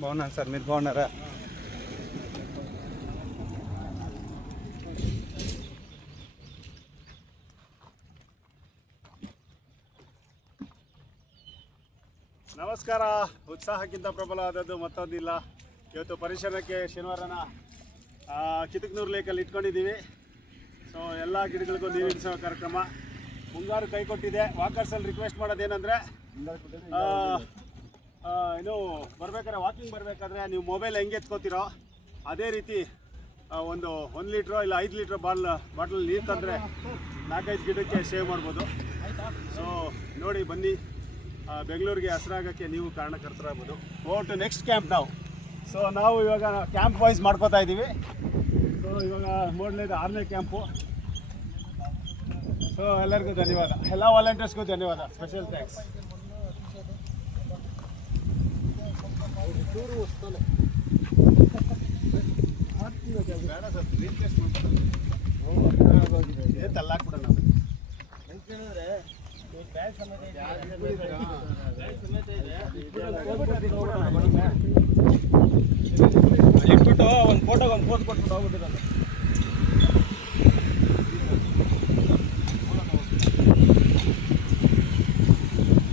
బాగున్నాను సార్, మీరు బాగున్నారా? ನಮಸ್ಕಾರ. ಉತ್ಸಾಹಕ್ಕಿಂತ ಪ್ರಬಲವಾದದ್ದು ಮತ್ತೊಂದಿಲ್ಲ. ಇವತ್ತು ಪರಿಸರಕ್ಕೆ ಶನಿವಾರನ ಕಿತಕ್ನೂರು ಲೇಕಲ್ಲಿ ಇಟ್ಕೊಂಡಿದ್ದೀವಿ. ಸೊ ಎಲ್ಲ ಗಿಡಗಳಿಗೂ ನೀರು ಇಳಿಸೋ ಕಾರ್ಯಕ್ರಮ ಮುಂಗಾರು ಕೈ ಕೊಟ್ಟಿದೆ. ವಾಕರ್ಸಲ್ಲಿ ರಿಕ್ವೆಸ್ಟ್ ಮಾಡೋದೇನೆಂದರೆ, ಇದು ಬರ್ಬೇಕಾದ್ರೆ ವಾಕಿಂಗ್ ಬರಬೇಕಾದ್ರೆ ನೀವು ಮೊಬೈಲ್ ಹೆಂಗೆ ಎತ್ಕೋತೀರೋ ಅದೇ ರೀತಿ ಒಂದು 1 ಲೀಟ್ರೋ ಇಲ್ಲ 5 ಲೀಟ್ರ್ ಬಾಟಲ್ ನೀರು ತಂದರೆ 4-5 ಗಿಡಕ್ಕೆ ಸೇವ್ ಮಾಡ್ಬೋದು. ಸೊ ನೋಡಿ ಬನ್ನಿ, ಬೆಂಗಳೂರಿಗೆ ಹಸಿರಾಗೋಕ್ಕೆ ನೀವು ಕಾರಣಕರ್ತರಾಗ್ಬೋದು. ಗೋ ಟು ನೆಕ್ಸ್ಟ್ ಕ್ಯಾಂಪ್ ನಾವು. ಸೊ ನಾವು ಇವಾಗ ಕ್ಯಾಂಪ್ ವೈಸ್ ಮಾಡ್ಕೋತಾ ಇದ್ದೀವಿ. ಸೊ ಇವಾಗ ಮೊದಲನೇದು 6ನೇ ಕ್ಯಾಂಪು. ಸೊ ಎಲ್ಲರಿಗೂ ಧನ್ಯವಾದ, ಎಲ್ಲ ವಾಲಂಟಿಯರ್ಸ್ಗೂ ಧನ್ಯವಾದ, ಸ್ಪೆಷಲ್ ಥ್ಯಾಂಕ್ಸ್. ಬೇಡ ಸರ್, ರೀಪ್ಲೇಸ್ ಮಾಡ್ತಾರೆ ತಲ್ಲಾಕ್ಬಿಡೋಣ. ಇಟ್ಬಿಟ್ಟು ಒಂದು ಫೋಟೋಗೆ ಒಂದು ಪೋಸ್ ಕೊಟ್ಬಿಟ್ಟು ಹೋಗ್ಬಿಟ್ಟಿರೋದು.